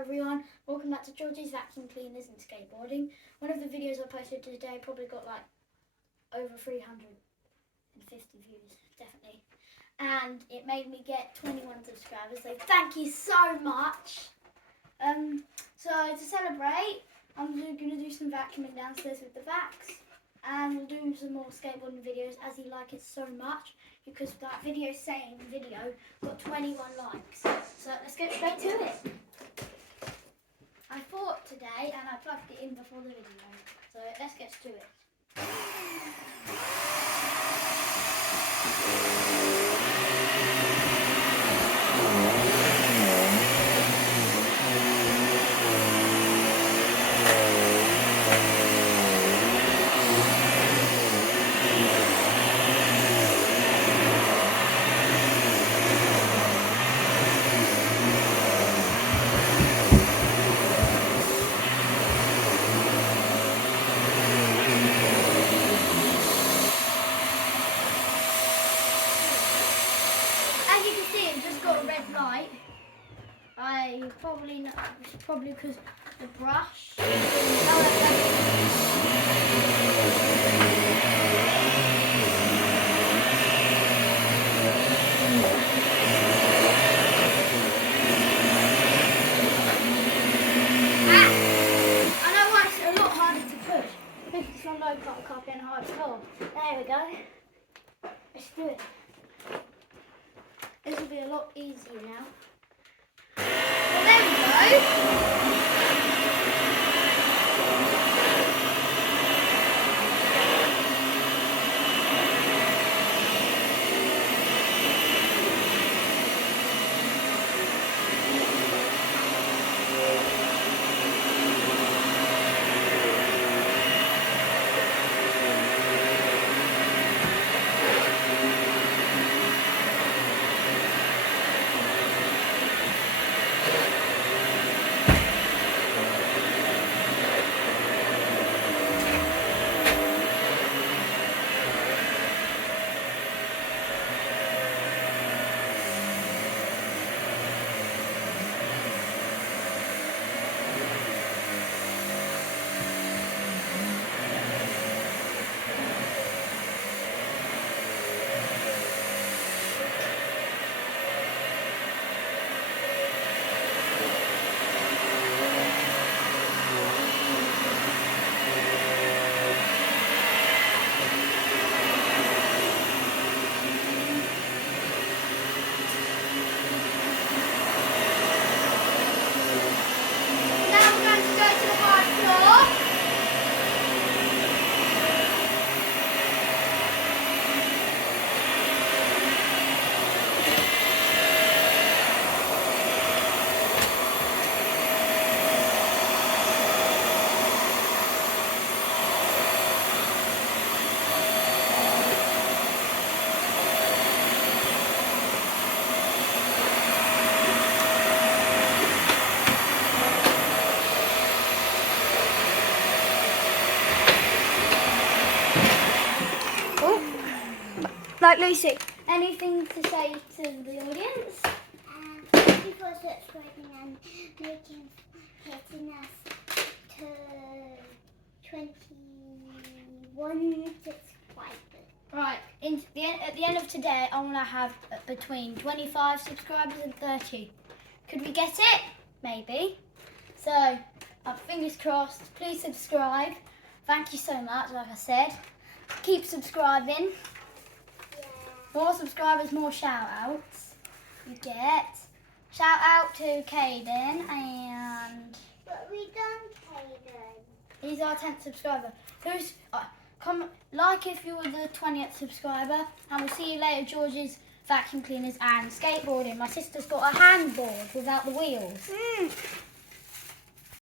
everyone, welcome back to Georgie's Vacuum Cleaners and Skateboarding. One of the videos I posted today probably got like over 350 views, definitely. And it made me get 21 subscribers, so thank you so much. So to celebrate, I'm going to do some vacuuming downstairs with the vacs. And we'll do some more skateboarding videos as you like it so much, because that same video got 21 likes. So let's get straight to it. I thought today and I plugged it in before the video. So let's get to it. As you can see, it just got a red light. It's probably because the brush. I know why it's a lot harder to push. It's on low cut copy and hard floor. There we go. Let's do it. This will be a lot easier now. Well, there we go. Like Lucy, anything to say to the audience? Thank you for subscribing and hitting us to 21 subscribers. Right, at the end of today, I want to have between 25 subscribers and 30. Could we get it? Maybe. So, fingers crossed. Please subscribe. Thank you so much, like I said. Keep subscribing. More subscribers, more shout-outs you get. Shout-out to Caden and... But we done Caden. He's our 10th subscriber. Who's... like if you were the 20th subscriber. And we'll see you later, George's Vacuum Cleaners and Skateboarding. My sister's got a handboard without the wheels.